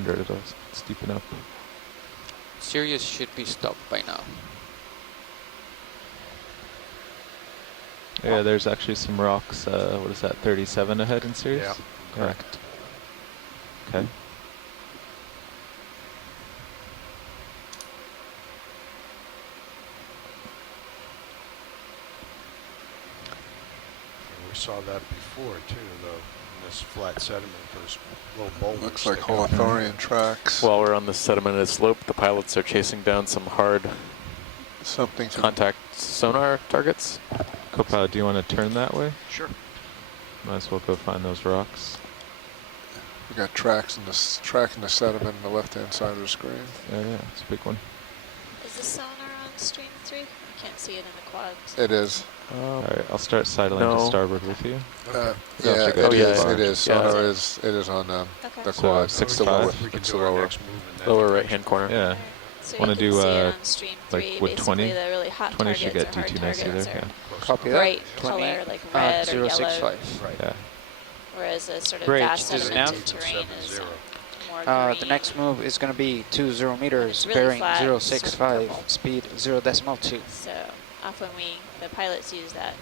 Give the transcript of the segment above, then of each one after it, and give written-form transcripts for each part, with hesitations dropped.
100, it'll steepen up. Sirius should be stopped by now. Yeah, there's actually some rocks. What is that, 37 ahead in Sirius? Yeah, correct. Okay. We saw that before too, though. In this flat sediment, there's little boulders. Looks like sticking up. Holothorian tracks. While we're on the sedimented slope, the pilots are chasing down some hard Something to contact sonar targets. Copilot, do you want to turn that way? Sure. Might as well go find those rocks. We got tracks in the track in the sediment on the left-hand side of the screen. Yeah, it's a big one. Is the sonar on stream 3? I can't see it in the quads. It is. All right, I'll start sidling to starboard with you. Yeah, Yeah, it okay. is. Yeah. It is. Yeah. Sonar is. It is on the Okay. quad. So It's the lower. 6.5. We can It's do the our lower. next move in that Lower direction. right-hand corner. Yeah. So Wanna you can do, see it on stream 3, like, would basically 20? the really hot 20 should targets get or hard D2 nicely targets there, are yeah. Copy bright 20, color, like red or yellow, 065. Right. Yeah. whereas a sort of Great. vast Does it sedimented nav? terrain is 7-0. more The green. next move is going to be 20 meters, it's really bearing flat, it's sort of 065, purple. speed 0.2. So often the pilots use that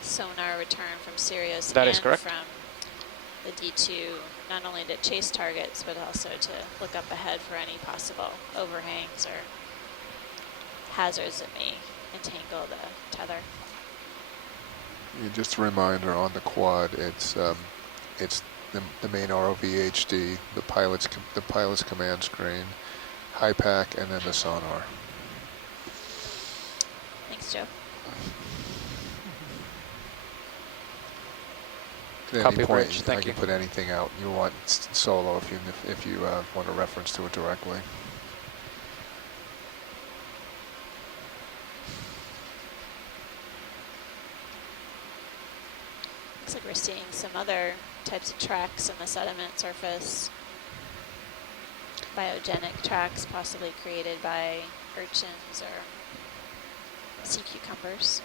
sonar return from Sirius That and is correct. from the D2, not only to chase targets, but also to look up ahead for any possible overhangs or hazards that may entangle the tether. Just a reminder on the quad. It's the main ROV HD, the pilot's command screen, high pack, and then the sonar. Thanks, Joe. At Copy, any point, Bridge. Thank I can you. put anything out you want solo if you want a reference to it directly. Looks like we're seeing some other types of tracks in the sediment surface. Biogenic tracks possibly created by urchins or sea cucumbers.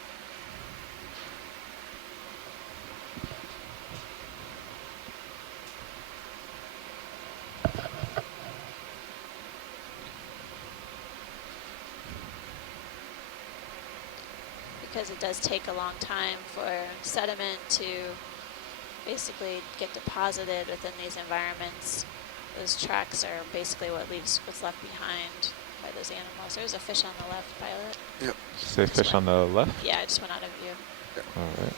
Because it does take a long time for sediment to basically get deposited within these environments. Those tracks are basically what's left behind by those animals. There's a fish on the left, Pilot. Yep. Say fish on the left? Yeah, I just went out of view. All right.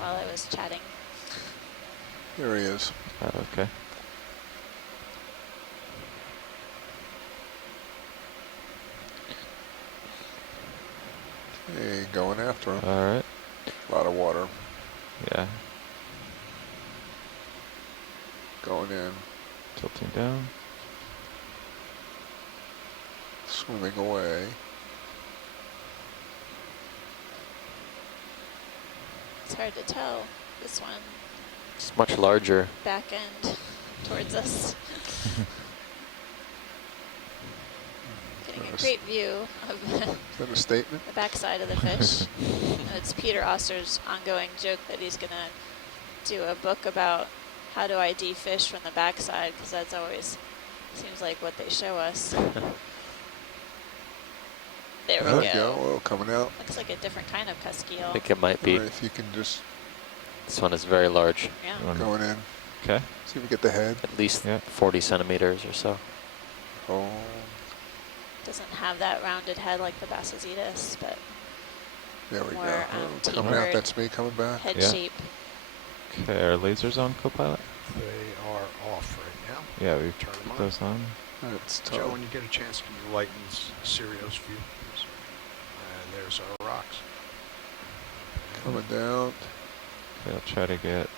While I was chatting. Here he is. Okay. Hey, going after him. All right. A lot of water Yeah. going in, Tilting down. swimming away. It's hard to tell. This one, It's much larger. back end towards us. Getting a great view of Is that a statement? the backside of the fish. It's Peter Oster's ongoing joke that he's going to do a book about how to ID fish from the backside, because that's always seems like what they show us. There we go. Well, coming out. Looks like a different kind of I cuskeel. think it might be. Right, if you can just This one is very large, Yeah. going in. Okay. See if we get the head. at least Yeah. 40 centimeters or so. Oh, Doesn't have that rounded head like the Bassositas, but there we more, go. Oh, coming out. tapered That's me coming back. head Yeah. shape. Okay, are lasers on, Copilot? They are off right now. Yeah, we've Turn them put on. those on. That's Joe, tough. when you get a chance, can you lighten Sirius view, please? And there's our rocks. Coming down. Okay, I'll try to get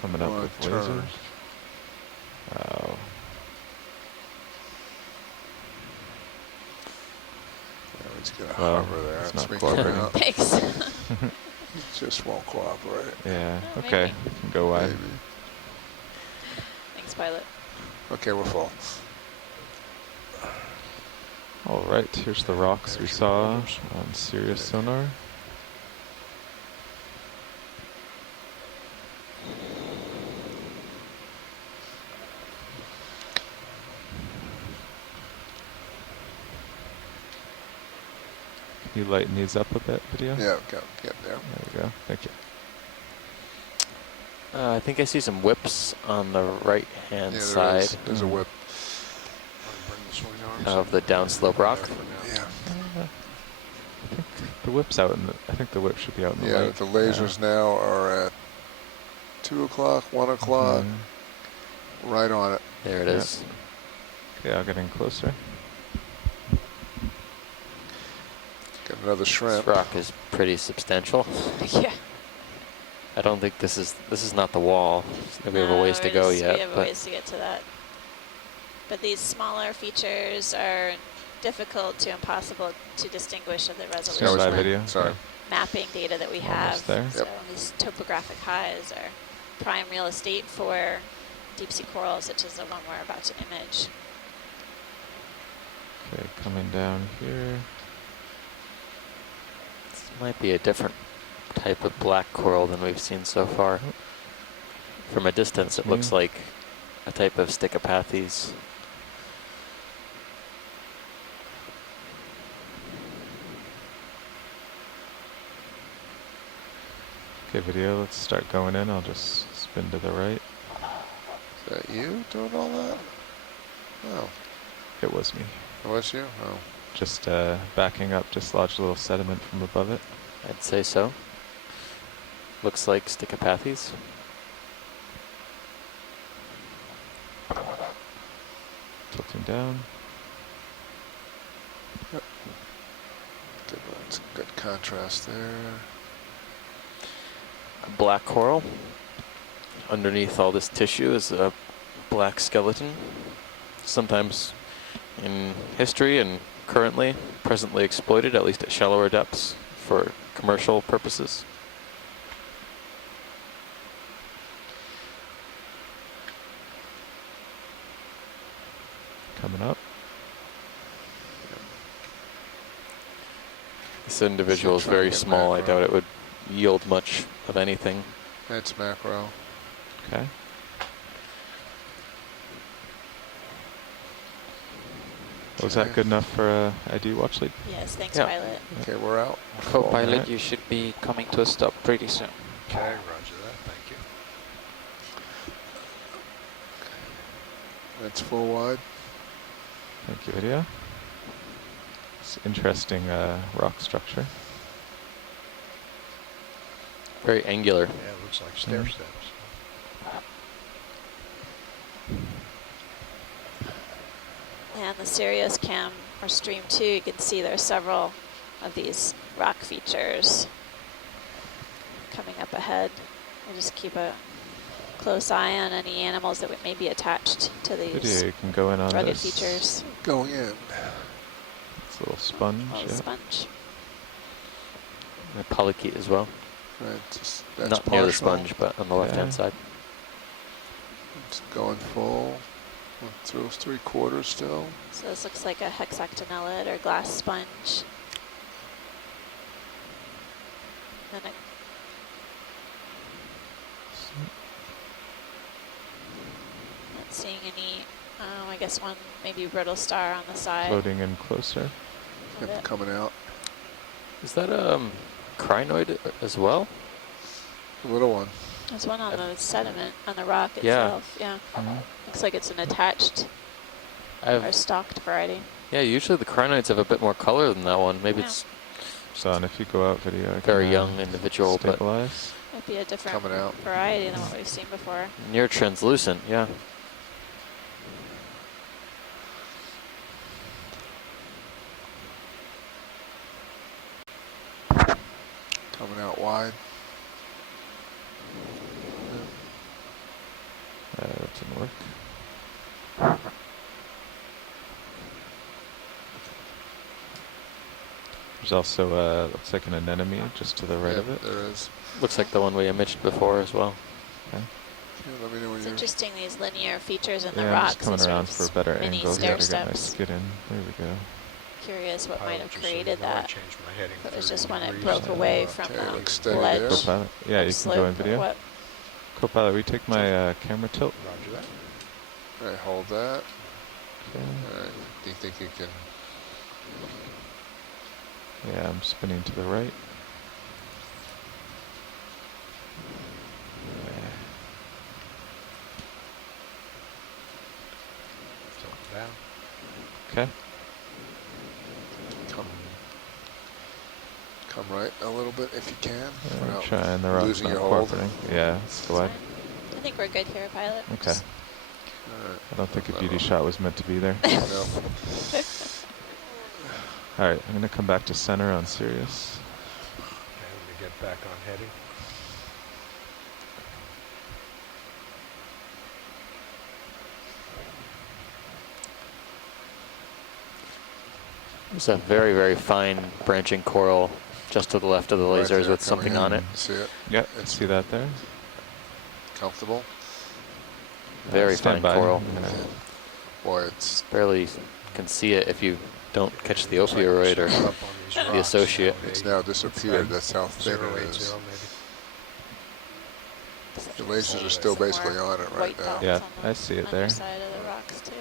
coming up One with turn. lasers. Oh, Yeah, he's gonna Well, hover there. it's That's not me cooperating. coming up. Thanks. Just won't cooperate. yeah. Oh, Okay, maybe. can go wide. Maybe. Thanks, Pilot. Okay, we're full. All right, here's the rocks we There's your saw boulders. on Sirius sonar. Can you lighten these up a bit, video? Yeah, get there. There we go. Thank you. I think I see some whips on the right-hand Yeah, side there's a whip. Bring the swing arms of the downslope rock. there for now. Yeah. I think the whip's out in the. I think the whip should be out in the Yeah, lake. the lasers now are at 2 o'clock, 1 o'clock, Mhm. right on it. There it Yeah. is. Okay, I'll get in closer. Got another This shrimp. rock is pretty substantial. Yeah. I don't think this is not the wall. We have a No, ways to we're go just- yet. We have a But ways to get to that. But these smaller features are difficult to impossible to distinguish of the That resolution was Slide me. video. Sorry. mapping data that we Almost have. there. So Yep. these topographic highs are prime real estate for deep sea corals, such as the one we're about to image. Okay, coming down here. this might be a different type of black coral than we've seen so far. From a distance, it looks Yeah. like a type of Stichopathes. Okay, video. Let's start going in. I'll just spin to the right. Is that you doing all that? Oh, It was me. it was you? Oh. Just backing up. Just lodged a little sediment from above it. I'd say so. Looks like Stichopathes. Tilting down. That's good contrast there. A black coral. Underneath all this tissue is a black skeleton. Sometimes in history and currently presently exploited, at least at shallower depths, for commercial purposes. Coming up. This individual is Still trying very to get small. I macro. doubt it would yield much of anything. It's macro. Okay. Was that Okay. good enough for a ID watch lead? Yes, thanks, Yeah. pilot. Okay, we're out. Co-pilot, Alright. you should be coming to a stop pretty soon. Okay, roger that. Thank you. That's full wide. Thank you, video. It's interesting rock structure. Very angular. Yeah, it looks like stair Mhm. steps. And the Sirius cam or stream 2, you can see there are several of these rock features coming up ahead. We'll just keep a close eye on any animals that may be attached to Video, these you can go in on rugged this. features. Going in. It's a little sponge. Oh, Yeah. sponge. A polychaete as well. Right, that's Not near the partial. sponge, but on the left-hand Yeah. side. It's going full. Through 3/4 still. So this looks like a hexactinellid or glass sponge. Then not seeing any, I guess one maybe brittle star on the side Floating in closer. of Yep, it. coming out. Is that crinoid as well? The little one. There's one on the sediment, on the rock Yeah. itself. Yeah. Mhm. Looks like it's an attached or stalked variety. Yeah, usually the crinoids have a bit more color than that one. Maybe Yeah. it's So, and if you go out video, I very can, young individual, but stabilize. Might be a different Coming out. variety than what we've seen before. near translucent, yeah. Coming out wide. That didn't work. There's also, looks like an anemone just to the right Yep, of it. there is. Looks like the one we imaged before as well. Okay. Yeah, let me know when It's you're. interesting, these linear features in the Yeah, I'm rocks. just coming these sort around of for a better mini angle stair here to get my steps. skid in. There we go. Curious what might have Pilot, just so you created know, I that. changed my heading If it was 30 just when it degrees broke to, away uh, from Okay, the looks steady ledge. there. Co-pilot. Yeah, you can slope go in or video. what. Co-pilot, we take my camera tilt. Roger that. All right, hold that. Okay. All right. Do you think you can? Yeah, I'm spinning to the right. Tilt down. Okay. Come right a little bit if you can. I'm without trying, the rock's losing not your hold. cooperating. Yeah, let's go wide. I think we're good here, pilot. Okay. Just Alright. I don't think a No, beauty no. shot was meant to be there. No. Alright, I'm going to come back to center on Sirius. Okay, let me get back on heading. There's a very, very fine branching coral just to the left of the Right lasers there, with coming something in. on it. See it? Yep, It's see that there? comfortable. Very Stand fine by. coral. Yeah. Boy, it's Barely can see it if you don't catch the Looks like ophiuroid we're or up on these the rocks associate. it's now. now disappeared. That's how thin it 080 is. maybe. The lasers are still some basically more on it right white now. dots Yeah, on the I see it there. underside of the rocks too.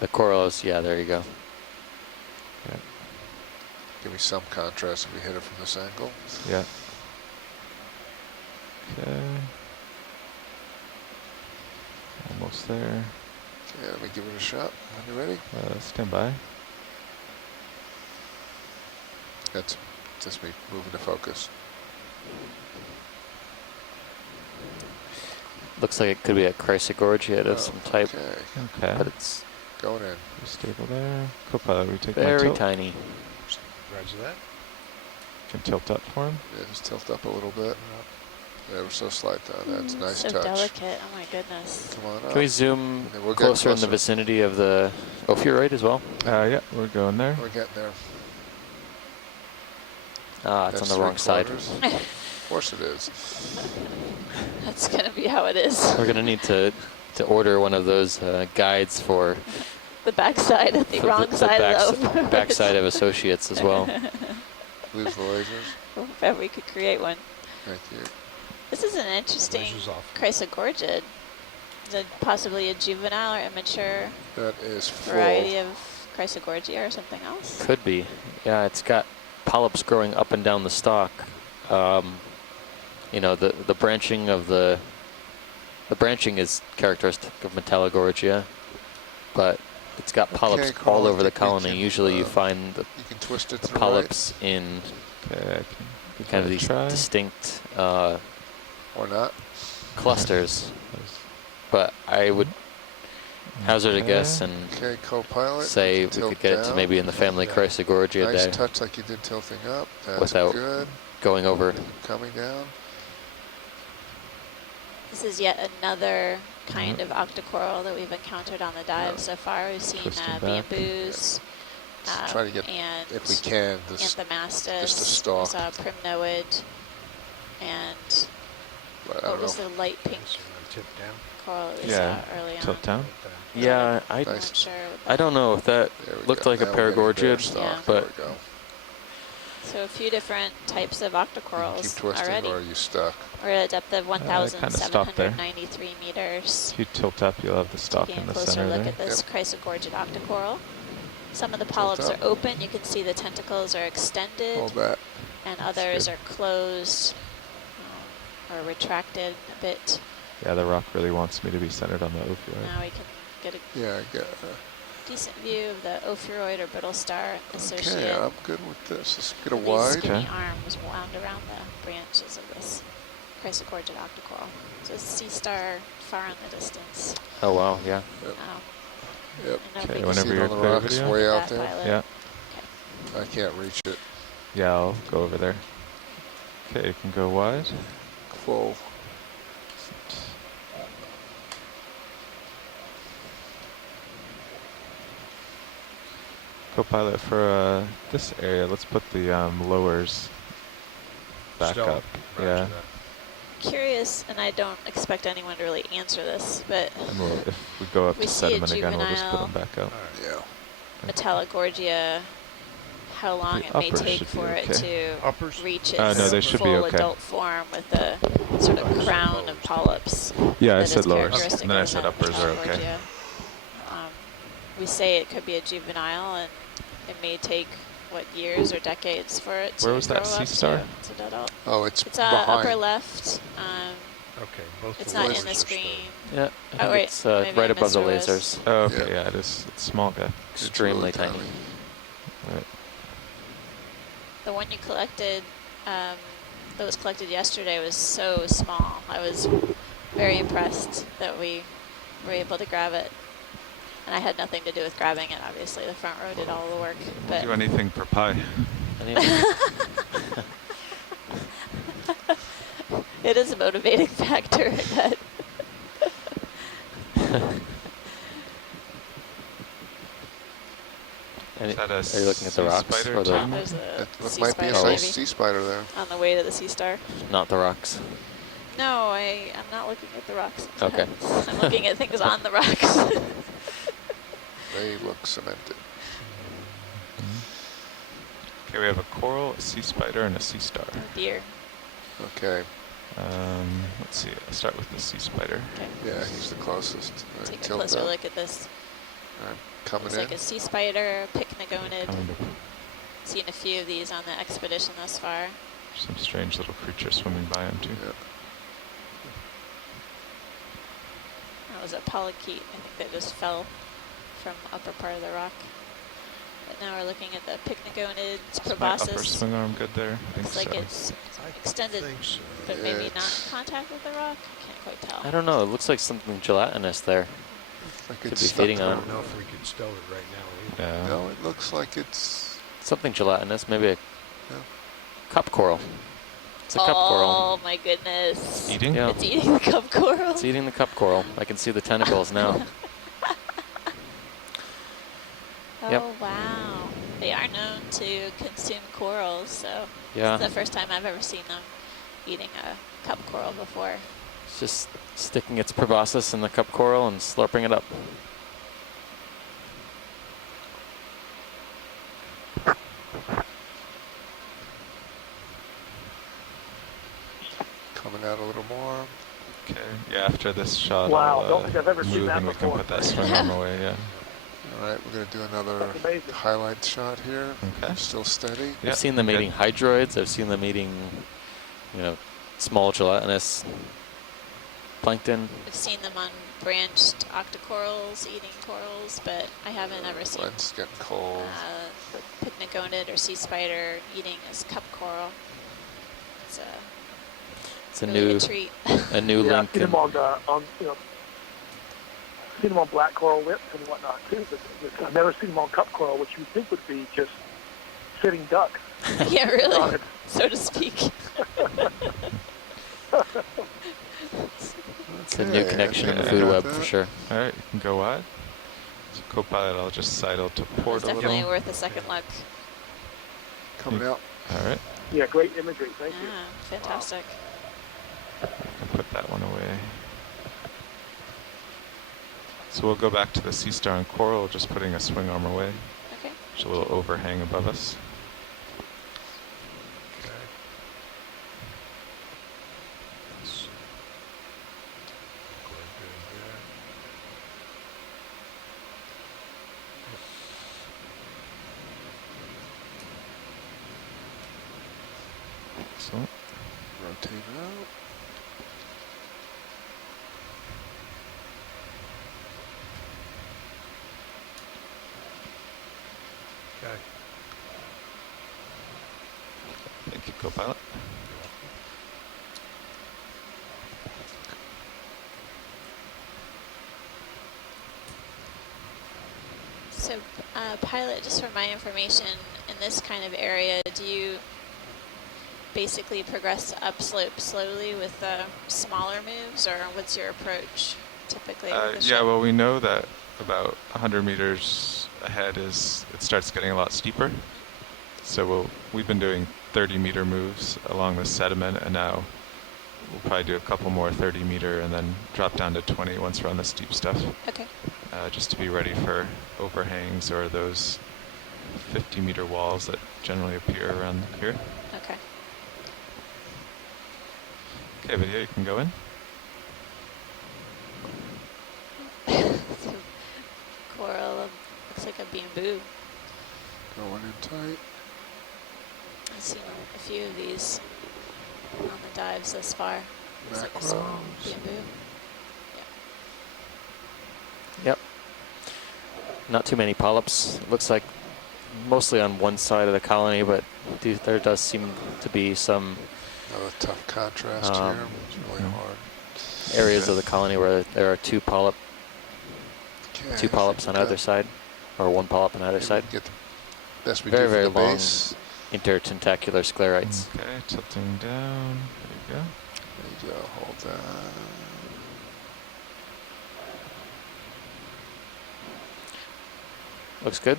The coral is, yeah, there you go. Give me some contrast if we hit it from this angle. Yeah. Okay. Almost there. Okay, let me give it a shot. When you ready? Stand by. That's just me moving the focus. Looks like it could be a chrysogorgia of some type, Okay, Okay. but it's going in. Be stable there. Co-pilot, we take my very tilt. tiny. Roger that. Can tilt up for him. Yeah, just tilt up a little bit. Ever so slight though. That's a nice So touch. delicate. Oh my goodness. Come on up. Can we zoom Yeah, we'll get closer in the closer. vicinity of the ophiuroid as well? Yeah, we're going there. We're getting there. Ah, it's That's on the wrong side. 3/4. Of course it is. That's gonna be how it is. We're gonna need to order one of those guides for The backside, the for wrong side of the ophiuroid. backside of associates as well. Lose the lasers. If we could create one. Thank you. This is an interesting Lasers off. chrysogorgid. Is it possibly a juvenile or immature That is full. variety of chrysogorgia or something else? Could be. Yeah, it's got polyps growing up and down the stalk. You know, the branching of the branching is characteristic of Metallogorgia, but it's got polyps Okay, Carl, all I over the think we colony. can, Usually you find the You can twist it the to the polyps in Okay, I can give kind that of a these try. distinct right. Or not. clusters. But I would hazard a guess Okay. and Okay, co-pilot. say you we can could get it to tilt maybe in the family Yeah. Chrysogorgia down. Nice there, touch like you did tilting up. That's Without- good. going over. Coming down. This is yet another kind of octocoral that we've encountered on the dive Yeah. so far. We've seen Twisting back. bamboos Try to get, and if we can, this. Anthemastus. just a stalk. We saw primnoid and But I what don't was know. the light pink So we're gonna tip down. coral that we Yeah, saw early on? tilt down. Tilt down. Yeah, I'm Nice. not sure. what I don't know if that There we looked go. like a Now we're getting bare paragorgia, stalk. Yeah. There but we go. So a few different types of You octocorals keep twisting already. or are you stuck? We're at a depth of kinda stopped there. 1,793 meters. If you tilt up, you'll have the stalk Taking in a the closer center look there. at this chrysogorgid octocoral. Some of the Tilt polyps up. are open. You can see the tentacles are extended, Hold that. and others good. are closed or retracted a bit. Yeah, the rock really wants me to be centered on the opioid. Now we can get a Yeah, I get decent view of the ophiuroid or brittle star Okay, associated. I'm good with this. Let's get a These wide. skinny Okay. arms wound around the branches of this chrysogorgid octocoral. So sea star far in the distance. oh wow, yeah. Yep. I Yep. don't know if Okay, we can whenever See it you're on the clear, rocks video. way that out there. pilot. Yeah, I can't reach it. yeah, I'll go over there. Okay, you can go wide. Full. Co-pilot for this area, let's put the lowers back Still up. Roger Yeah, that. Curious, and I don't expect anyone to really answer this, but and we'll, if we go up We to see a sediment again, we'll just put juvenile. them back up. All right. Yeah. Metallogorgia, how long The it may uppers take should be for it okay. to Uppers? reach No, its they should be full okay. adult form with the sort of crown of polyps. Yeah, I that is said lowers, characteristic and then I of said uppers are okay. Metallogorgia. We say it could be a juvenile, and it may take what, years or decades for it to Where was that grow up sea star? to adult. Oh, it's It's behind. upper left. Okay, both It's the not lasers in the are screen. Yeah, I think wait, it's maybe I right above the missed where it was. lasers. Oh, okay, Yeah. yeah, it is. It's small guy. It's Extremely really tiny. Right. The one you collected, that was collected yesterday, was so small. I was very impressed that we were able to grab it. And I had nothing to do with grabbing it, obviously. The front row did all the work. But Do anything for pie. Anyway, it is a motivating factor. That any, Is that a are you looking at the sea rocks spider or too? the there's a It sea might be spider a maybe sea spider there. on the way to the sea star. not the rocks? No, I'm not looking at the rocks. Okay. I'm looking at things on the rocks. They look cemented. Okay, we have a coral, a sea spider, and a sea star. Deer. Okay. Let's see. I'll start with the sea spider. Okay. Yeah, he's the closest. All right, Take a tilt closer that. look at this. All right, coming Looks in. like a sea spider, pycnogonid. Kind of Seen a few of these on the expedition thus far. some strange little creature swimming by him too. Yeah. That was a polychaete, I think, that just fell from upper part of the rock. But now we're looking at the pycnogonid Is my upper proboscis. swing arm good there? I think Looks like so. it's I extended, think so. but Yeah, maybe not it's- in contact with the rock. Can't quite tell. I don't know. It looks like something gelatinous there. Like Could it's be stuck feeding to I on it. don't know if we can stow it right now either. Yeah. No, it looks like it's. Something gelatinous. Maybe a Yeah. cup coral. It's a cup coral. Oh my goodness. Eating? Yeah. It's eating the cup coral. It's eating the cup coral. I can see the tentacles now. Oh Yep. wow. They are known to consume corals, so Yeah. it's the first time I've ever seen them eating a cup coral before. It's just sticking its proboscis in the cup coral and slurping it up. Coming out a little more. Okay. Yeah, after this shot, Wow, I'll don't think I've ever seen move that and we can before. put that swing arm away. Yeah. All right, we're going to do another That's amazing. highlight shot here. Okay. Still steady. Yeah, I've seen them good. eating hydroids. I've seen them eating, small gelatinous plankton. I've seen them on branched octocorals eating corals, but I haven't ever seen Lens getting cold. pycnogonid or sea spider eating this cup coral. It's It's a really new good treat. a new Yeah, I've link. seen in- them seen them on black coral lips and whatnot too, but I've never seen them on cup coral, which you think would be just sitting duck. Yeah, really, on it. so to speak. It's a new Okay, connection in the okay, food got web that. for sure. All right, you can go wide. So co-pilot, I'll just sidle to It's port a definitely little. worth a second look. Coming out. All right, Yeah, great imagery. Thank you. Ah, fantastic. I'll put that one away. So we'll go back to the sea star and coral, just putting a swing arm away. Okay. There's a little overhang above us. Okay. That's going good there. Excellent. Rotate it out. Okay. Thank you, co-pilot. So, pilot, just for my information, in this kind of area, do you basically progress upslope slowly with smaller moves, or what's your approach typically? With the Yeah, ship? well, we know that about 100 meters ahead it starts getting a lot steeper. So we've been doing 30-meter moves along the sediment, and now we'll probably do a couple more 30-meter and then drop down to 20 once we're on the steep stuff, Okay. just to be ready for overhangs or those 50-meter walls that generally appear around here. Okay. Okay, video, you can go in. Coral looks like a bamboo. Going in tight. I've seen a few of these on the dives thus far. Looks like a small Macros. bamboo. Yep. Not too many polyps. It looks like mostly on one side of the colony, but there does seem to be some Another tough contrast here. It's really hard. areas of the colony where there are two polyps on either side, or one polyp on either side. Get the best we Very, do for very the long base. intertentacular sclerites. Okay, tilting down. There you go. There you go. Hold that. Looks good.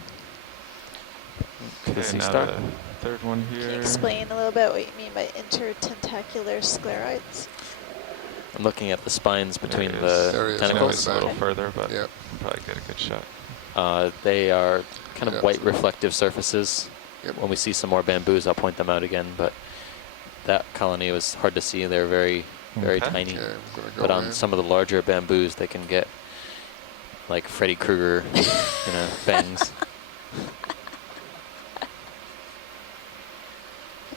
Okay, The sea now star. the third one Can you here. explain a little bit what you mean by intertentacular sclerites? I'm looking at the spines between There it is. There he the is. I know tentacles. it's a little Okay. further, but Yep. we'll probably get a good shot. They are kind of Yep. white reflective surfaces. Yep. When we see some more bamboos, I'll point them out again, but that colony was hard to see. They're very, very Okay. tiny. Okay, I'm gonna go But on in. some of the larger bamboos, they can get like Freddy Krueger, fangs. I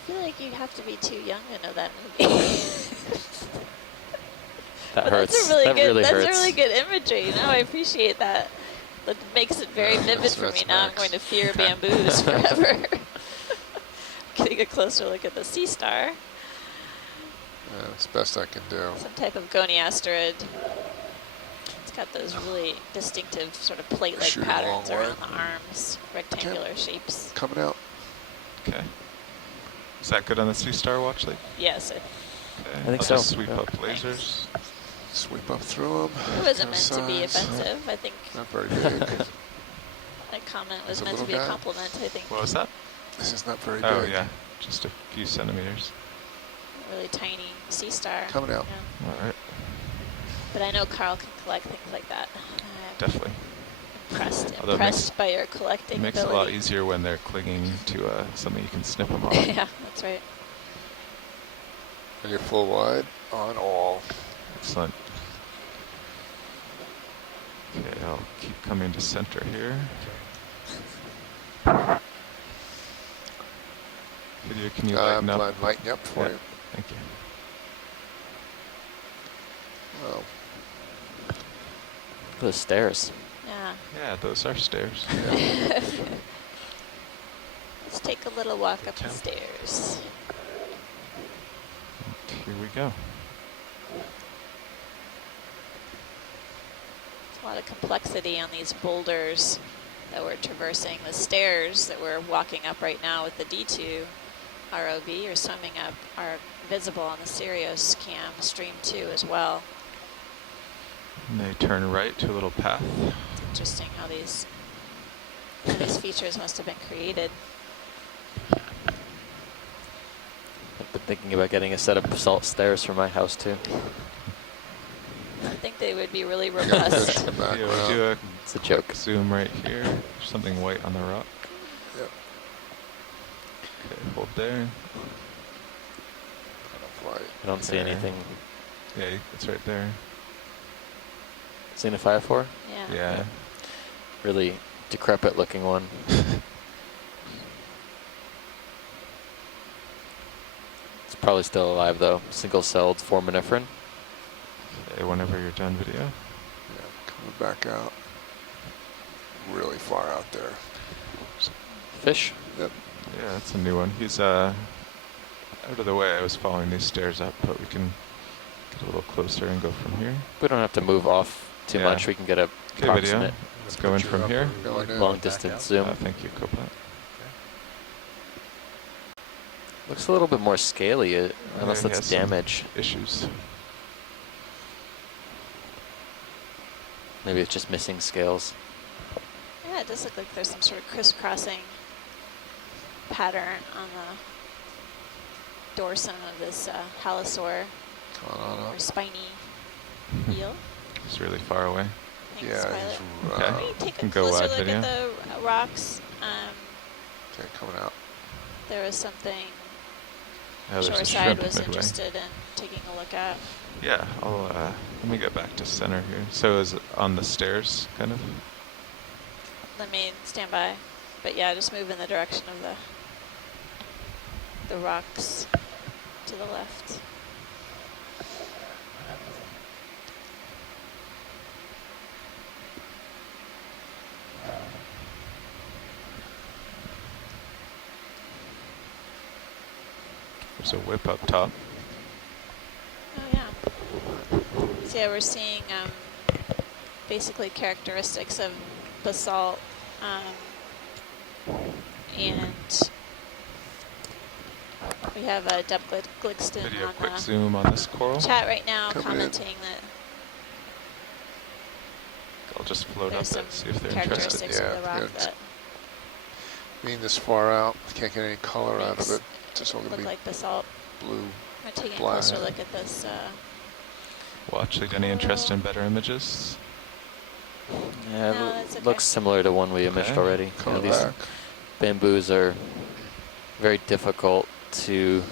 feel like you have to be too young to know that movie. That But hurts. That's a really that good. really that's hurts. a really good imagery. No, I appreciate that. That makes it very vivid That's- for me. that's Now I'm Max. going to fear bamboos forever. Getting a closer look at the sea star, Yeah, it's best I can do. some type of goniasterid. It's got those really distinctive sort of plate-like Shoot a patterns long way. around the arms, rectangular shapes. Coming out. Okay. Is that good on the sea star watch lead? Yes, Okay. I think I'll so. just sweep Yeah. up lasers. Sweep up through them. it wasn't meant to be offensive. I think Not very big. that comment was It's a meant to little be a guy. compliment. I think What was that? This is not very Oh big. yeah, just a few centimeters. really tiny sea star. Coming out. Yeah. All right, But I know Carl can collect things like that. I'm definitely. impressed, Although it impressed by your collecting It makes it a ability. lot easier when they're clinging to something you can snip them off. Yeah, that's right. And you're full wide on all. Excellent. Okay, I'll keep coming to center here. Video, can you lighten up? Lighten up for Yeah. you. Thank you. Oh, Look at the stairs. Yeah. Yeah, those are stairs. Let's take a little walk up the Temp. stairs. Here we go. A lot of complexity on these boulders that we're traversing. The stairs that we're walking up right now with the D2 ROV or swimming up are visible on the Sirius cam stream 2 as well. And they turn right to a little path. It's interesting how these features must have been created. I've been thinking about getting a set of basalt stairs for my house too. I think they would be really you gotta fish robust. in the Video, background. do a It's a joke. quick zoom right here. There's something white on the rock. Yep. Okay, hold there. Kind of light. I don't see Okay. anything. Yeah, it's right there. Seen a 5-4? Yeah. Yeah. Really decrepit looking one. It's probably still alive though. Single-celled foraminifera. Okay, whenever you're done video. Yeah, coming back out. Really far out there. Fish? Yep. Yeah, that's a new one. He's out of the way. I was following these stairs up, but we can get a little closer and go from here. We don't have to move off too Yeah. much. We can get a Okay, video. approximate Let's go in from here. Going in. long distance zoom. Thank you, Copilot. Looks a little bit more scaly, unless he that's has some damage. Issues. Maybe it's just missing scales. Yeah, it does look like there's some sort of crisscrossing pattern on the dorsum of this halosaur Come on or up. spiny eel. It's really far away. Thanks, Yeah, Pilot. he's Okay. Can you take a Can go closer wide look video. at the rocks? okay, coming out. There was something Yeah, there's a Shoreside shrimp was midway. interested in taking a look at. Yeah, I'll let me get back to center here. So is it on the stairs, kind of? Let me stand by. But yeah, just move in the direction of the the rocks to the left. There's a whip up top. Oh yeah. So yeah, we're seeing basically characteristics of basalt and we have Deb Glickston Video on quick zoom on this coral. chat right now Come in. commenting that I'll just float up there's some it, see if they're interested. characteristics Yeah, of the rock yeah. that Being this far out, can't get any color out of makes it. Just all look gonna be like basalt. blue. We're taking a black. closer look at this. Well, actually, any interest in better images? Yeah, No, it that's okay. looks similar to one we imaged Okay. already. Color these back. bamboos are very difficult to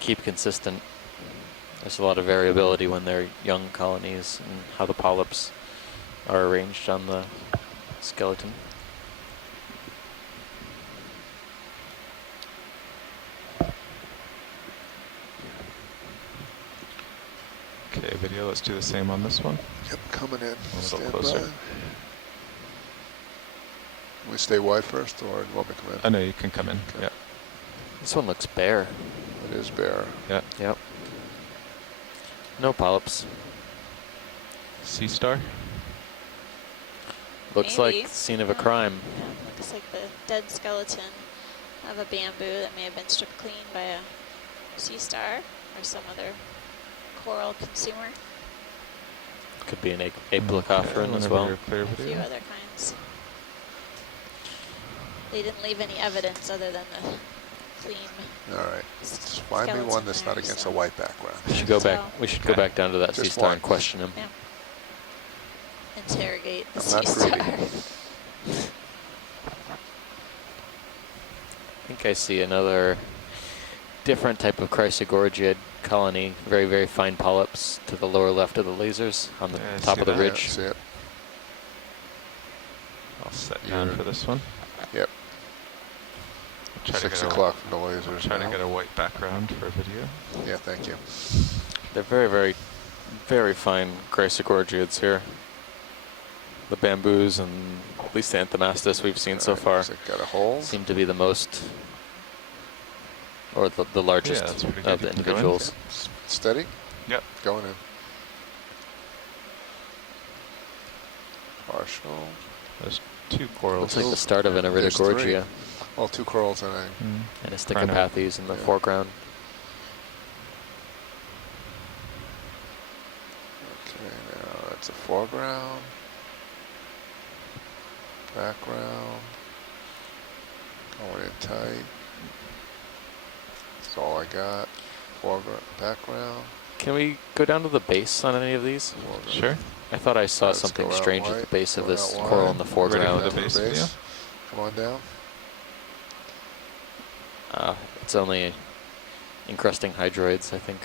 keep consistent. There's a lot of variability when they're young colonies and how the polyps are arranged on the skeleton. Okay, video, let's do the same on this one. Yep, coming in. little Stand closer. by. We stay wide first, or you want me to come in? I know you can come in. Okay. Yeah, This one looks bare. It is bare. yeah. Yep. No polyps. Sea star. Looks Maybe. like scene of a crime. Yeah, looks like the dead skeleton of a bamboo that may have been stripped clean by a sea star or some other coral consumer. Could be an apelocopteran as whenever well. you're clear A few video. other kinds. They didn't leave any evidence other than the clean All right. Just find me skeleton one that's not there, against so- a white background. We should go back. So- We should go Okay. back down to that sea Just star one. and question him. Yeah. Interrogate the I'm sea not star. greedy. I think I see another different type of Chrysogorgiid colony. Very, very fine polyps to the lower left of the lasers on the Yeah, I top see of the that. Yeah, ridge. see it? I'll set down You're- for this one. Yep. Try to 6 get a- o'clock from the lasers Try to now. get a white background for video. Yeah, thank you. They're very, very, very fine Chrysogorgiids here. The bamboos and at least the Anthomastus we've seen so All right, far has it got a hole? seem to be the most, or the largest that's pretty of good. the You can go in. individuals. Steady? Yep. Going in. Partial. There's 2 corals. Looks like the start of an There's 3. Iridogorgia Well, 2 corals and a... and a Trying to- Stichopathes in the Yeah. foreground. Okay, now that's a foreground. Background. Going in tight. That's all I got. Foreground, background. Can we go down to the base on any of these? Foreground. Sure. I thought I saw Let's something go out strange at wide, the base of go this out coral wide. in the Ready foreground. for the Down base to video? Come on down. It's only encrusting hydroids, I think.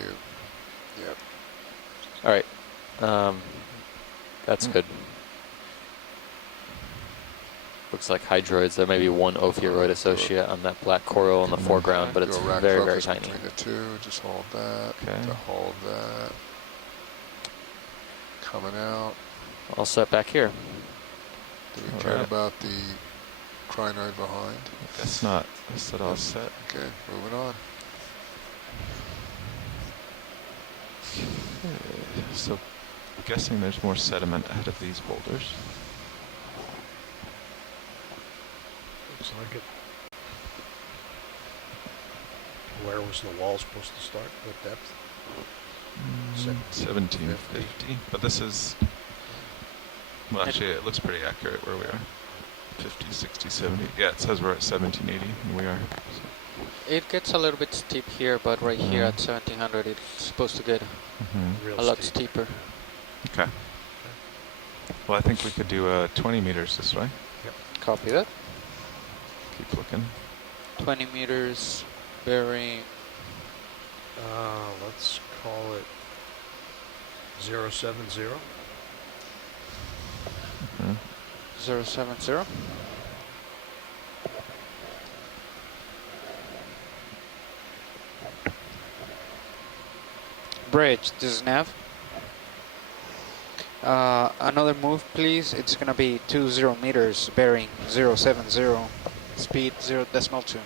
You. Yep. All right, that's good. Looks like hydroids. There may be one Ophiuroid associate on that black coral in the Come foreground, but Do it's a rack very, very focus tiny. between the 2. Just hold that. Okay. To hold that. Coming out. All set back here. Do we All care right. about the crinoid behind? Guess not. Is that all set? Okay, moving on. So, guessing there's more sediment ahead of these boulders. Looks like it. Where was the wall supposed to start? What depth? 1750. But this is... Well, actually, it looks pretty accurate where we are. 50, 60, 70. Yeah, it says we're at 1780, and we are. So. It gets a little bit steep here, but right here at 1700 it's supposed to get Real a lot steep. steeper. Okay. Well, I think we could do 20 meters this way. Copy that. Keep looking. 20 meters, bearing Let's call it 070. 070. Bridge, this is Nav. Another move, please. It's gonna be 20 meters, bearing 070, speed 0.2.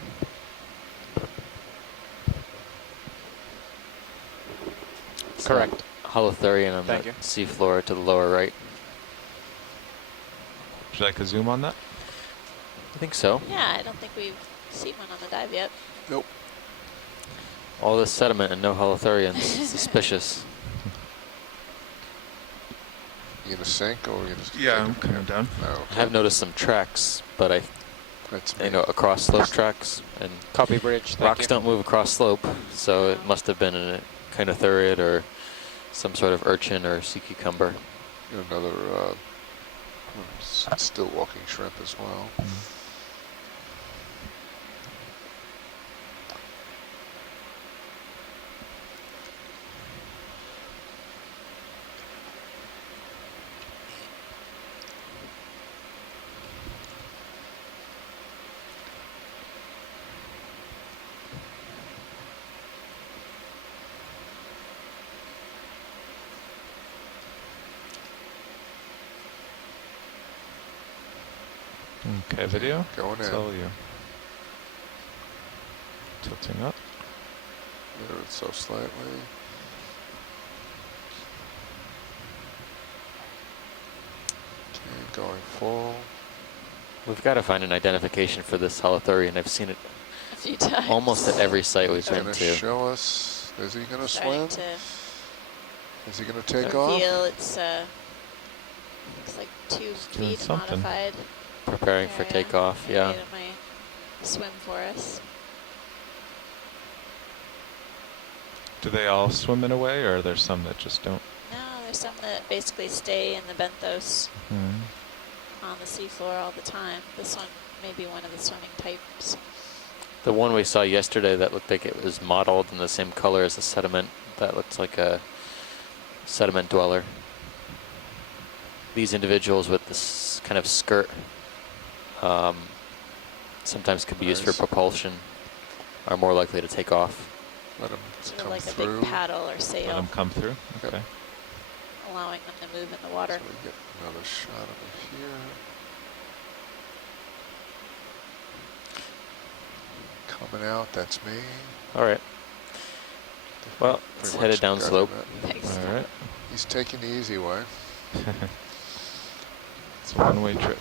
Correct. Holothurian on Thank the you. seafloor to the lower right. Would you like a zoom on that? I think so. Yeah, I don't think we've seen one on the dive yet. Nope. All this sediment and no holothurians. Suspicious. You gonna sink or you gonna? Yeah, I'm coming down. Oh, I have noticed some tracks, but that's you know, across slope tracks, and Copy bridge, thank rocks you. don't move across slope, so it must have been a Kinothurid or some sort of urchin or sea cucumber. another still walking shrimp as well. Okay, video. Going It's in. all you. Tilting up. There it so slightly. Okay, going full. We've got to find an identification for this holothurian. I've seen it A few times. almost at every site we've He's been gonna to. show us. Is he gonna Starting swim? to Is he gonna take off? reveal it's looks like 2 feet something. modified. Preparing for area. takeoff, I yeah. made it my swim for us. Do they all swim in a way, or are there some that just don't? No, there's some that basically stay in the benthos on the seafloor all the time. This one may be one of the swimming types. The one we saw yesterday that looked like it was mottled in the same color as the sediment, that looks like a sediment dweller. These individuals with this kind of skirt sometimes could be used for Nice. propulsion, are more likely to take off. Let him Sort of come like through. a big paddle or Let sail, them come through. Yep. Okay. allowing them to move in the water. So we get another shot of it here. Coming out, that's me. All right. Well, Pretty it's much headed down got slope. him Thanks. All right. He's taking the easy way. It's a one-way trip.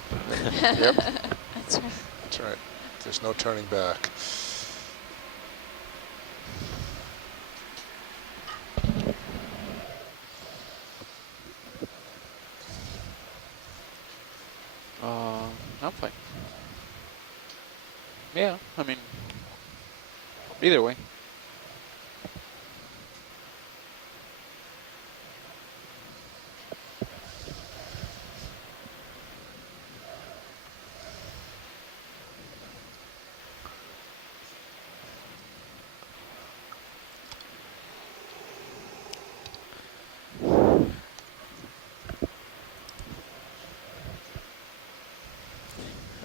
Yep, That's right. that's right. There's no turning back. I'm fine. Yeah, I mean, either way.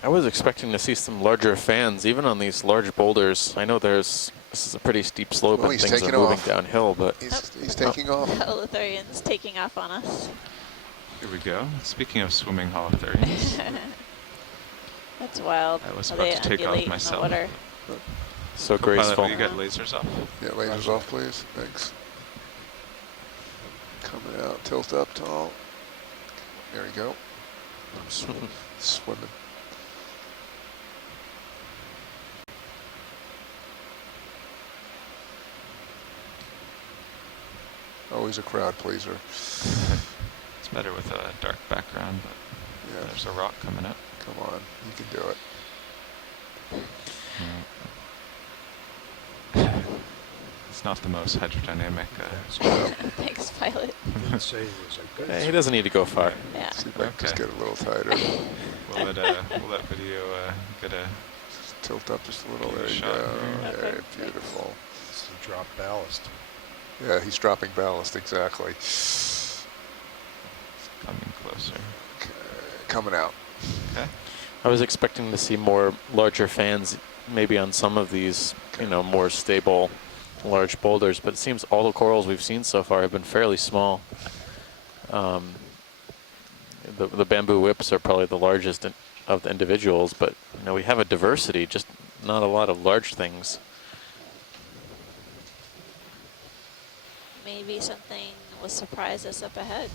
I was expecting to see some larger fans, even on these large boulders. I know this is a pretty steep slope Well, and he's things are taking moving off. downhill, but He's taking off. Holothurian's taking off on us. Here we go. Speaking of swimming holothurians, That's wild. I was how about they to take off undulate in the myself. water. so Pilot, graceful. will you get lasers off? Yeah, lasers off, please. Thanks. Coming out, tilt up tall. There you go. I'm swimming. Always a crowd pleaser. It's better with a dark background, but Yeah, there's a rock coming up. come on, you can do it. It's not the most hydrodynamic. Thanks, pilot. Didn't say it was a good. He doesn't need to go far. Yeah. See if I can just Okay. get a little tighter. We'll let video get a. Just tilt up just a little. There you Shot go. here. There, Okay. beautiful. It's to drop ballast. Yeah, he's dropping ballast, exactly. Coming closer. Okay, coming out. Okay. I was expecting to see more larger fans, maybe on some of these, you know, more stable large boulders, but it seems all the corals we've seen so far have been fairly small. The bamboo whips are probably the largest of the individuals, but you know, we have a diversity, just not a lot of large things. Maybe something will surprise us up ahead.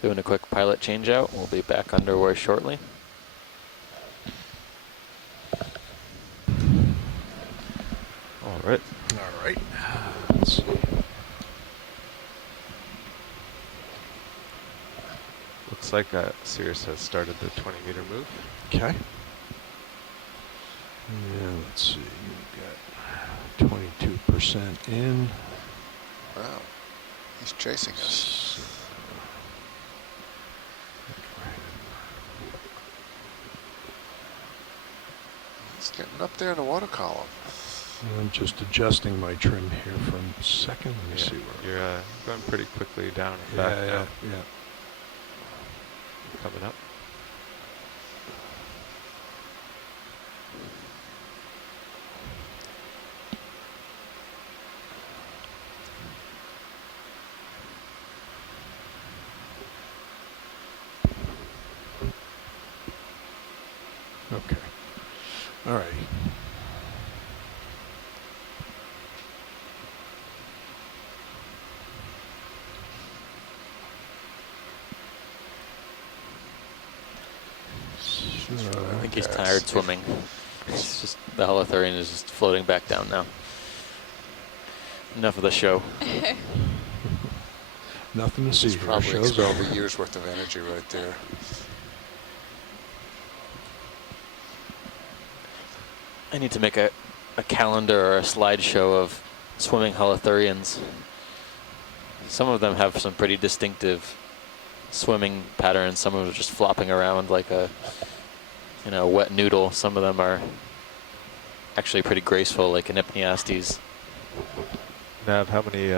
Doing a quick pilot change out. We'll be back underway shortly. All right. All right. Let's see. Looks like Sirius has started the 20-meter move. Okay. Yeah, let's see. We've got 22% in. Wow. He's chasing us. He's getting up there in the water column. I'm just adjusting my trim here for a second. Let me Yeah, see where you're going pretty quickly down and yeah, back yeah, now. yeah. Coming up. Okay. All right. I think he's tired swimming. It's just the Holothurian is just floating back down now. Enough of the show. Nothing to see It's here. probably Show's expelled over. a year's worth of energy right there. I need to make a calendar or a slideshow of swimming Holothurians. Some of them have some pretty distinctive swimming patterns. Some of them are just flopping around like a, you know, wet noodle. Some of them are actually pretty graceful, like an Hypniastes. Nav, how many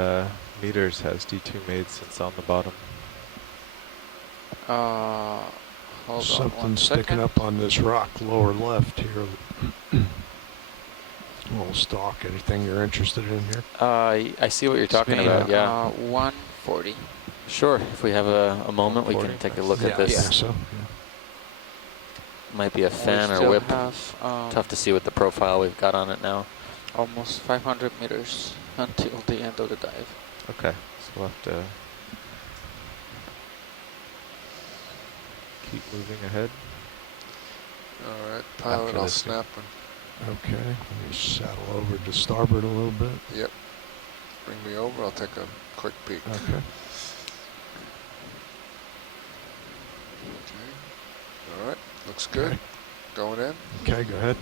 meters has D2 made since on the bottom? Hold on Something one sticking second. up on this rock lower left here. A little stalk. Anything you're interested in here? I see what you're talking It's about, been, yeah. 140. Sure, if we have a moment, we can 140, take a nice. look Yeah, at I this. think so. Yeah. Might be a fan We or still whip. have Tough to see what the profile we've got on it now. almost 500 meters until the end of the dive. Okay, so we'll have to keep moving ahead. All right, pilot, After I'll this, snap. Okay. Let me saddle over to starboard a little bit. Yep. Bring me over. I'll take a quick peek. Okay. Okay. All right. Looks good. Okay. Going in. Okay, go ahead.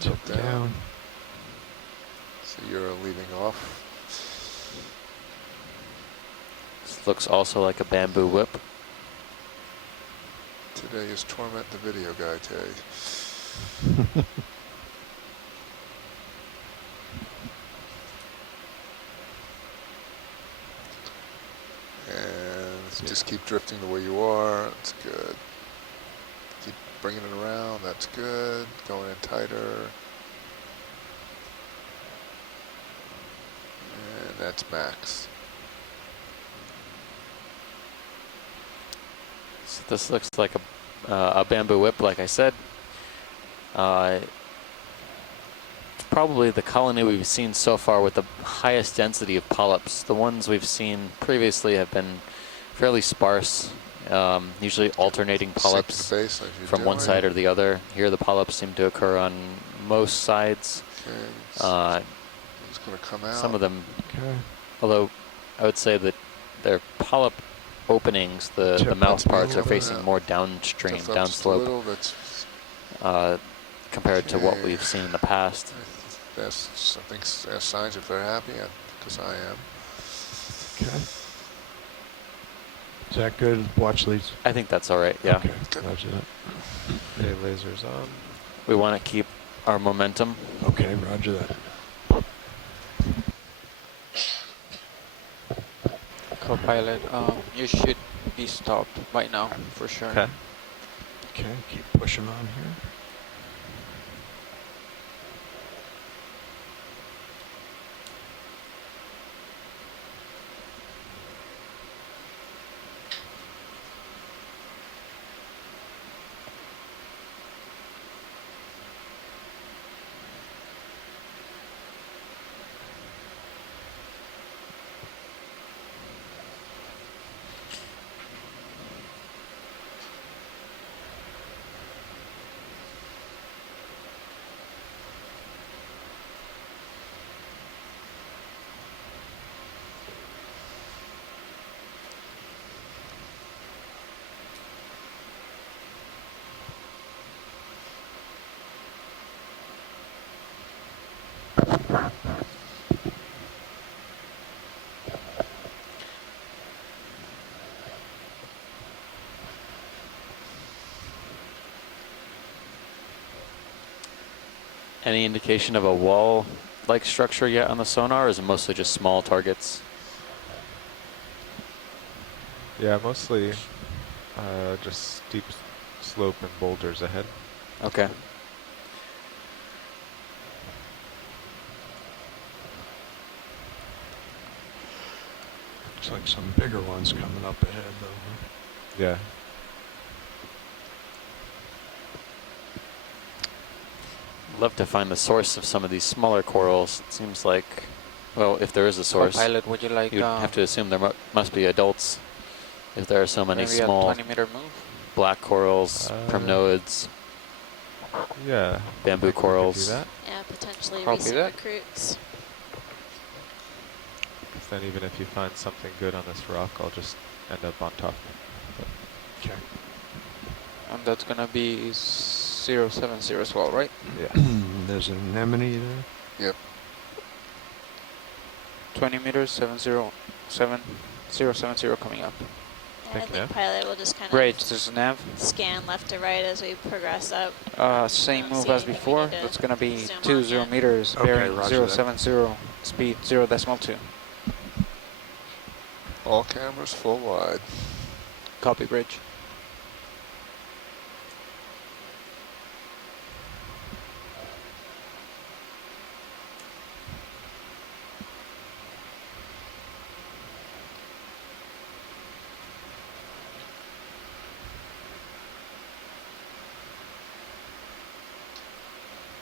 Tip Tip down. down. So you're leaving off. This looks also like a bamboo whip. Today is Torment the Video Guy Day. And just keep drifting the way you are. That's good. Keep bringing it around. That's good. Going in tighter. And that's max. So this looks like a bamboo whip, like I said. Probably the colony we've seen so far with the highest density of polyps. The ones we've seen previously have been fairly sparse, usually alternating polyps Sink to the base like you're from one doing. side or the other. Here the polyps seem to occur on most sides. Okay. It's going to come out. Some of them, Okay. although I would say that their polyp openings, the Tip mouth up a parts are little bit. facing more downstream, Tilt up just a downslope, little, that's compared to what Okay. we've seen in the past. that's something. That's signs if they're happy, because I am. Okay. Is that good? Watch leads. I think that's all right. Yeah. Okay. Roger that. Okay, lasers on. We want to keep our momentum. Okay, roger that. Co-pilot, you should be stopped by now for sure. Okay. Okay, keep pushing on here. Any indication of a wall-like structure yet on the sonar, or is it mostly just small targets? Yeah, mostly just steep slope and boulders ahead. Okay. Looks like some bigger ones coming up ahead, though. Yeah. Love to find the source of some of these smaller corals. It seems like, well, if there is a source, Co-pilot, would you like you'd have to assume there must be adults. If there are so many maybe small a 20-meter move? black corals, primnoids, Yeah. bamboo I think we could corals. do that. Yeah, potentially Copy recent that. recruits. 'Cause then even if you find something good on this rock, I'll just end up on top. Okay. And that's gonna be 070 as well, right? Yeah. There's an anemone there. Yep. 20 meters, 070 coming up. Yeah, I Thank you, think Nav. pilot will just kind Great, of this is nav. scan left to right as we progress up. Same Don't move see as anything we before. need to That's gonna be zoom on 20 yet. meters, Okay, bearing roger that. 070, speed 0.2. All cameras full wide. Copy, bridge.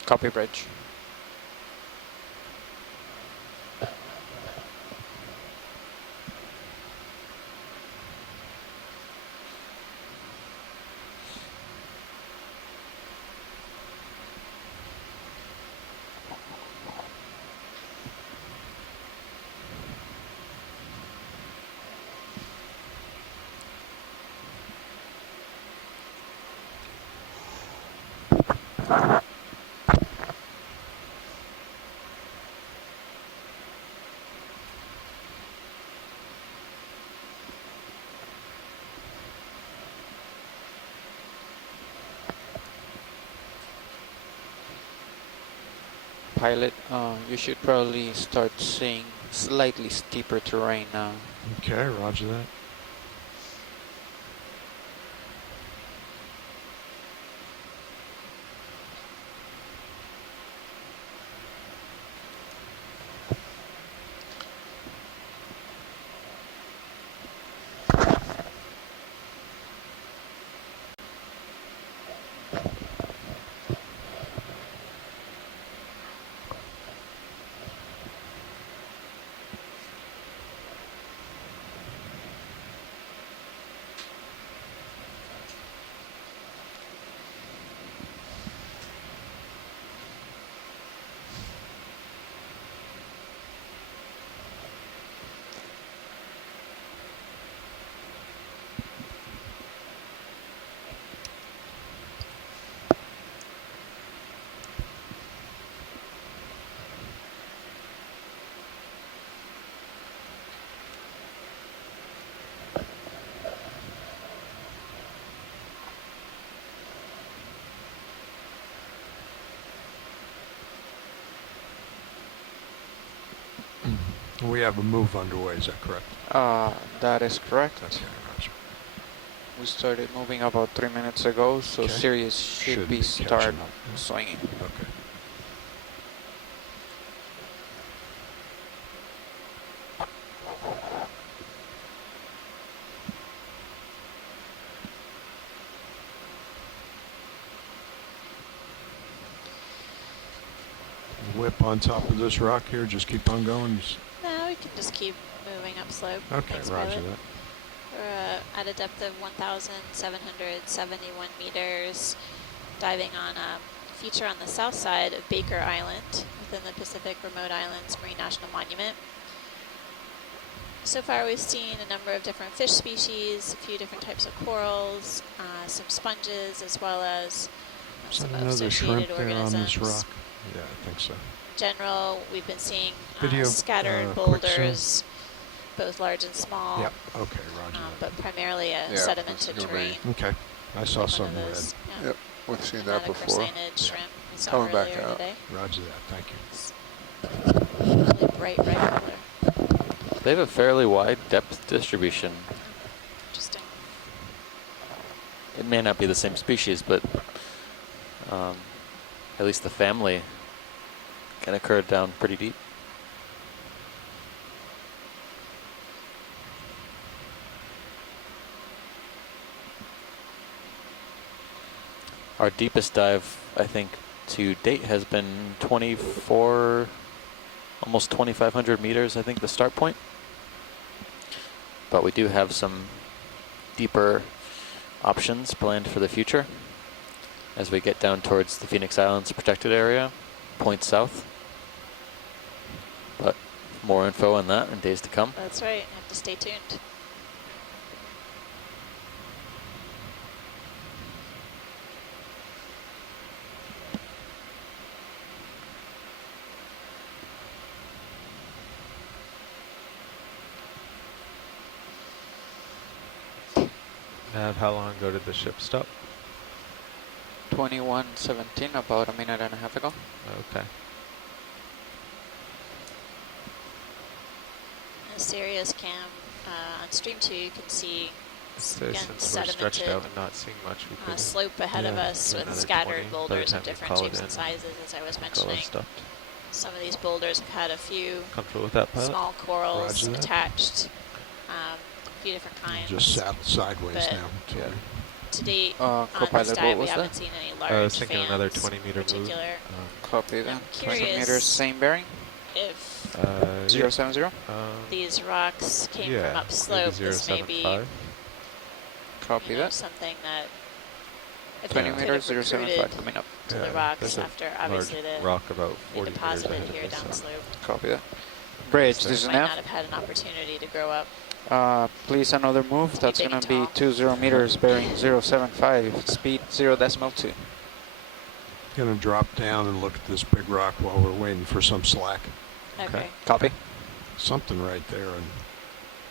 Copy, bridge. Pilot, you should probably start seeing slightly steeper terrain now. Okay, roger that. We have a move underway, is that correct? That is correct. Okay, roger. We started moving about 3 minutes ago, so Okay. Sirius should be catching start up. swinging. Okay. Whip on top of this rock here, just keep on going. No, we can just keep moving upslope. Okay, Thanks, roger pilot. that. We're at a depth of 1,771 meters, diving on a feature on the south side of Baker Island within the Pacific Remote Islands Marine National Monument. So far we've seen a number of different fish species, a few different types of corals, some sponges, as well as Is some that another shrimp associated there on this organisms. rock? Yeah, I think so. In general, we've been seeing Video, scattered quick zoom. boulders, both large and small, Yep, okay, roger that. but primarily a Yeah, sedimented it's gonna be- terrain. Okay, I saw One something of red. those, yeah. Yep, we've seen that Chromatic before. cyanid shrimp we saw Coming back earlier out. today. Roger that, thank you. Really bright red color. They have a fairly wide depth distribution. Interesting. It may not be the same species, but at least the family can occur down pretty deep. Our deepest dive, I think, to date has been 24, almost 2,500 meters, I think, the start point. But we do have some deeper options planned for the future as we get down towards the Phoenix Islands protected area, points south. But more info on that in days to come. That's right. Have to stay tuned. Nav, how long ago did the ship stop? 21:17, about a minute and a half ago. Okay. A Sirius cam on stream 2, you can see So again since we're stretched sedimented out and not seeing much, we could slope ahead of us do with another scattered 20 by the boulders time of we different call it shapes and in. sizes, as I was call mentioning. us stopped. Some of these boulders have had a few Comfortable with that, pilot? small corals Roger that. attached, a few different kinds. Just saddle sideways But- now. Yeah. To date, on this Co-pilot, dive, what we was haven't that? seen any large I was thinking fans another 20-meter in move. particular. Copy that. I'm 20 curious. meters, same bearing. If 070. these rocks came yeah, from upslope, this may be 075. Copy that. something that if 20 we could meters, have recruited 075 coming up. to the Yeah, rocks there's a after obviously large the rock about they 40 meters deposited ahead here of us, so- downslope. Copy that. Bridge, So this is Might nav. not have had an opportunity to grow up. Please another move. That's big going and to be tall. 20 meters, bearing 075, speed 0.2. Gonna drop down and look at this big rock while we're waiting for some slack. Okay. Copy. Something right there and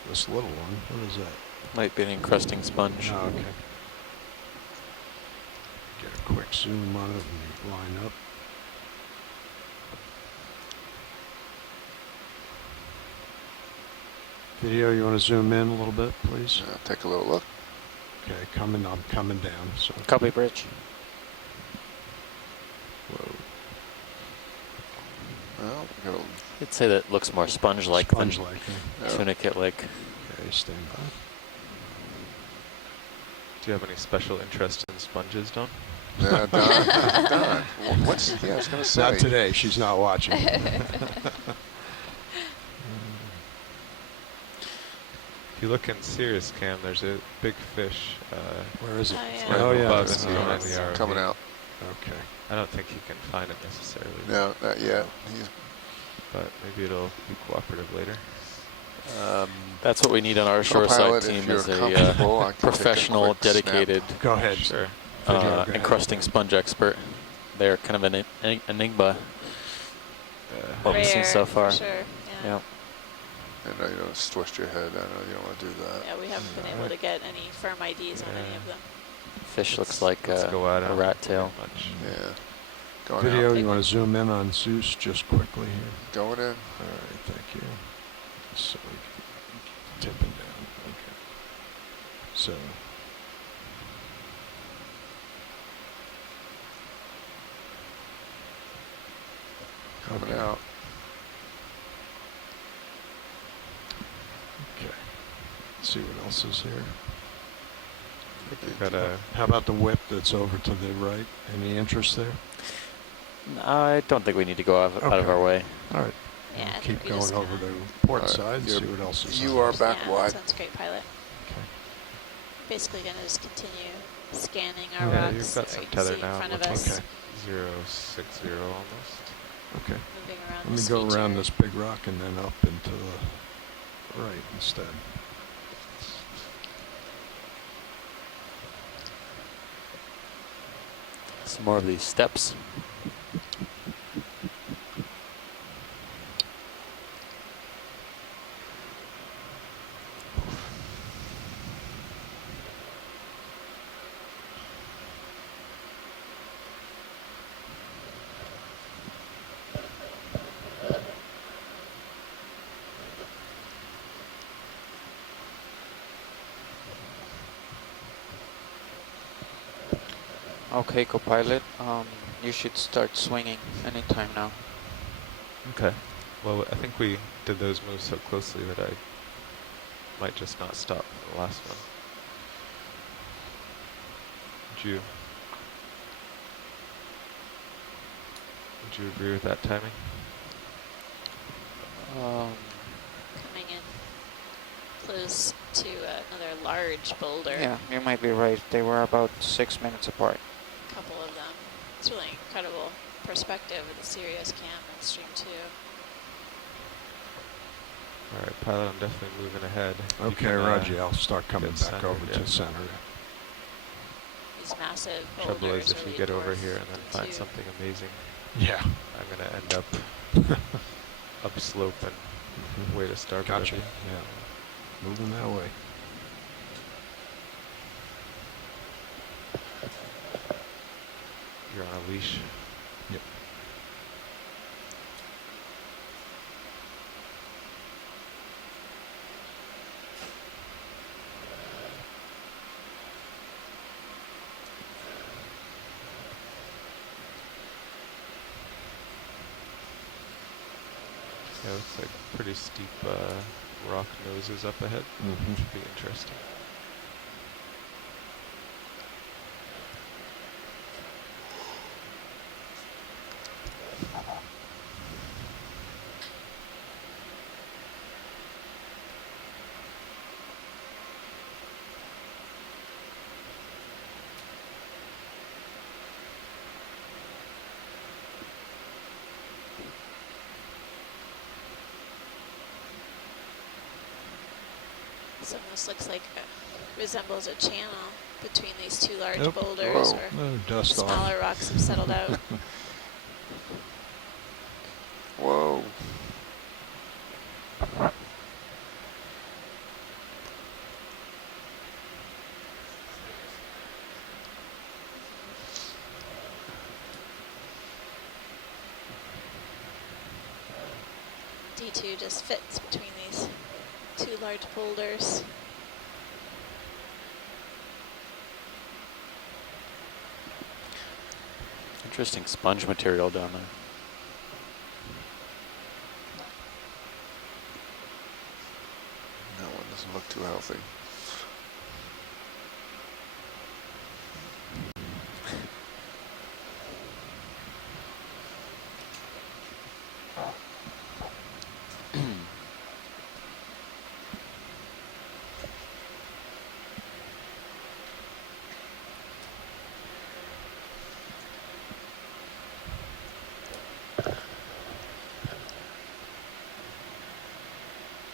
this little one. What is that? Might be an encrusting sponge. Oh, okay. Get a quick zoom on it and line up. Video, you want to zoom in a little bit, please? Take a little look. Okay, I'm coming down. So. Copy, bridge. Whoa. Well, we got I'd say that looks more sponge-like than Sponge-like. Yeah. tunicate-like. Okay, stand by. Do you have any special interest in sponges, Don? Don. Don. What's? Yeah, I was gonna say. Not today. She's not watching. If you look in Sirius Cam, there's a big fish Where is it? Oh, yeah. right Oh, yeah. above It's and behind nice. the ROV. Coming out. Okay. I don't think you can find it necessarily, No, not yet. He's, but maybe it'll be cooperative later. That's what we need on our shoreside Co-pilot, if team you're is a comfortable, I can take a professional, quick snap. dedicated Go ahead. Sure. Video guy. encrusting sponge expert. They're kind of an enigma. What we've seen Rare, so far. for sure. Yeah. Yeah. I know you don't twist your head. I know you don't want to do that. Yeah, we haven't been able to get any firm IDs on any of them. Fish looks like Let's go at a it. rat tail. Much. Yeah. Going Video, out. you want to zoom in on Zeus just quickly here? Going in. All right, thank you. So we can tip it down. Okay. So. Coming Okay. out. Okay. Let's see what else is here. We've got a How about the whip that's over to the right? Any interest there? I don't think we need to go out of Okay. our way. All right. Yeah, We'll I keep think we going just over kinda- to port All right, side and you're- see what else is you on are there. back yeah, wide. That sounds great, pilot. Okay. Basically gonna just continue scanning our yeah, rocks. you've got that some we can tether see now. in front It of looks us, Okay. 060 almost. Okay. moving around Let me this go around feature. this big rock and then up into the right instead. Some more of these steps. Okay, co-pilot, you should start swinging anytime now. Okay. Well, I think we did those moves so closely that I might just not stop for the last one. Would you agree with that timing? Coming in close to another large boulder. Yeah, you might be right. They were about 6 minutes apart. A couple of them. It's really incredible perspective of the Sirius cam and stream 2. All right, pilot, I'm definitely moving ahead. You Okay, can, Roger. I'll start coming get back centered, over yeah. to center. These massive boulders. Trouble is, if you really get over dwarf here and then find D2. something amazing, Yeah. I'm going to end up upslope and way to starboard. Gotcha. of you. Yeah. Moving that way. You're on a leash. Yep. Yeah, looks like pretty steep rock noses up ahead. Mm-hmm. Should be interesting. This almost looks like resembles a channel between these two large Nope. boulders Whoa. where Oh, dust smaller off. rocks have settled out. Whoa. D2 just fits between these two large boulders. Interesting sponge material down there. That one doesn't look too healthy.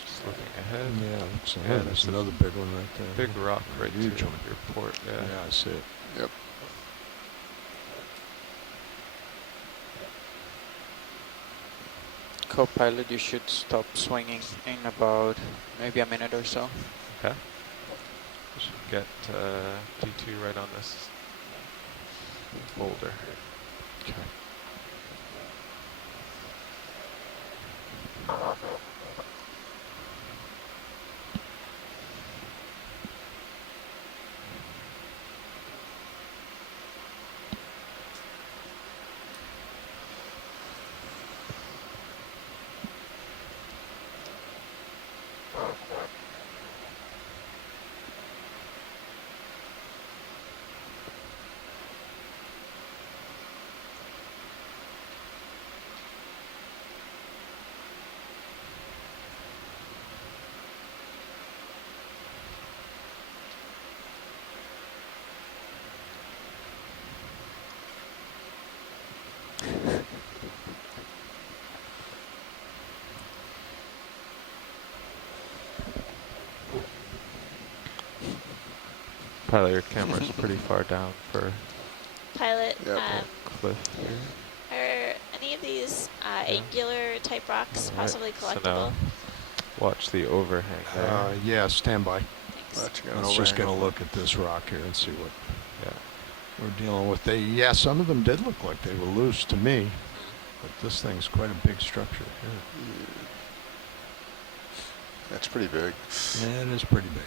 Just looking ahead. Yeah, looks like Yeah, there's there's a another big one right there. Big rock right to Huge your one. port. Yeah. Yeah, I see it. Yep. Co-pilot, you should stop swinging in about maybe a minute or so. Okay. We should get D2 right on this boulder. Okay. Pilot, your camera's pretty far down for Pilot, Yep. cliff here. are any of these angular type rocks Alright, possibly so collectible? now watch the overhang there. Yeah, stand by. Thanks. Watching an Let's just overhang. going to look at this rock here and see what Yeah. we're dealing with. Yeah, some of them did look like they were loose to me, but this thing's quite a big structure. That's pretty big. Yeah, it is pretty big.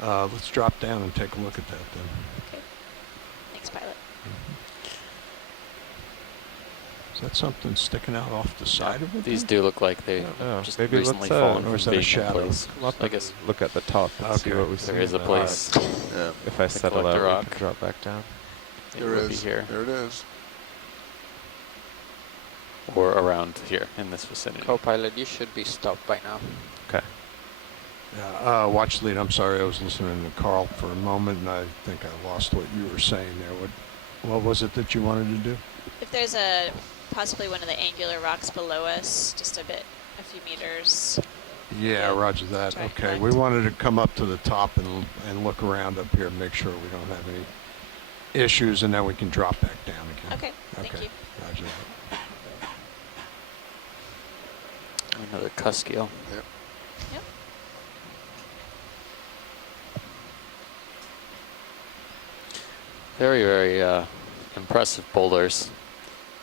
Let's drop down and take a look at that then. Okay. Thanks, pilot. Is that something sticking out off the side of it? These then? do look like they Oh, just maybe recently let's, fallen or from is that a being in shadow? place. Come up I and guess look at the top and see Okay. what we see. there is a in the- place. Yeah, If I to settle collect out, a we rock. can drop back down. It there would be is. here There it is. or around here in this vicinity. Co-pilot, you should be stopped by now. Okay. Yeah, watch lead. I'm sorry, I was listening to Carl for a moment, and I think I lost what you were saying there. What was it that you wanted to do? If there's possibly one of the angular rocks below us, just a few meters. Yeah, Yeah. roger that. Try Okay, collect. we wanted to come up to the top and look around up here and make sure we don't have any issues, and then we can drop back down again. Okay, thank Okay. you. Roger that. Another Cuskill. Yep. Yep. Very, very impressive boulders.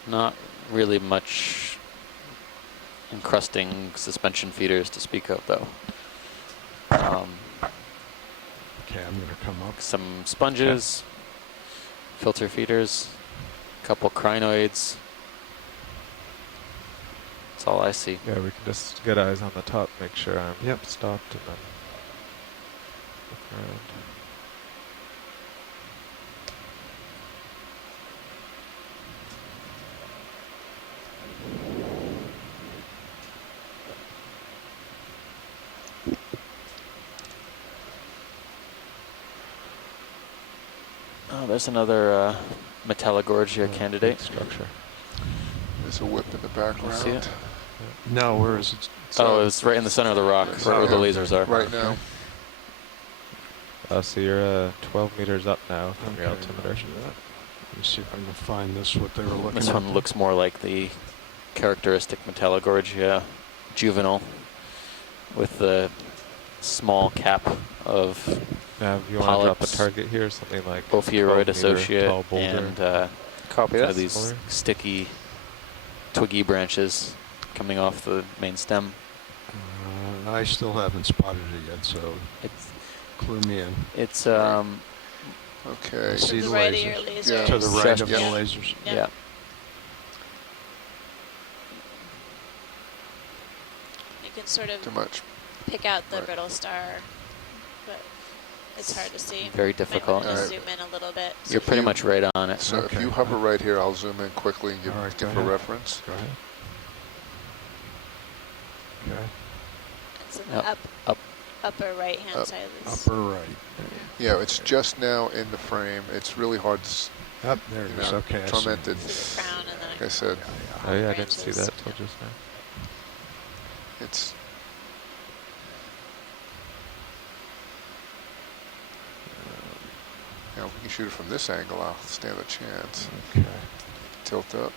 Not really much encrusting suspension feeders to speak of, though. Okay, I'm going to come up. Some sponges, filter feeders, a couple crinoids. That's all I see. Yeah, we can just get eyes on the top, make sure I'm Yep. stopped, and then look around. Oh, there's another Metallogorgia candidate. Big structure. There's a whip in the see background. it? No, where is it? Oh, it's right in the center of the rock, right where the lasers are. Right now. So you're 12 meters up now from your Okay, altimeter. roger that. Let me see if I can find this, what they were looking This at. one looks more like the characteristic Metallogorgia juvenile with the small cap of Now, if you want to drop a Polyps, target here, something like Ophiuroid 12 meter associate tall boulder. and Copy kind that. of these Similar. sticky twiggy branches coming off the main stem. I still haven't spotted it yet, so It's clue me in. it's I Okay. see To the the right of your lasers. lasers. To the right of the Yeah. lasers. Yeah. yeah. You can sort of Too much. pick out the Right. brittle star, but it's hard to see. Very Might difficult. want to Alright. zoom in a little bit. You're pretty much right on it. So Okay. if you hover right here, I'll zoom in quickly and give, All right, give go a ahead. reference. Go ahead. Okay. It's in the Yep. upper right-hand Up. side of this. Upper right. Yeah, it's just now in the frame. It's really hard to, Up there it you is. know, Okay, I see. tormented. See the crown and then Like I said, Oh yeah, I didn't see branches. that till just now. it's now if we can shoot it from this angle, I'll stand a chance. Okay. Tilt up.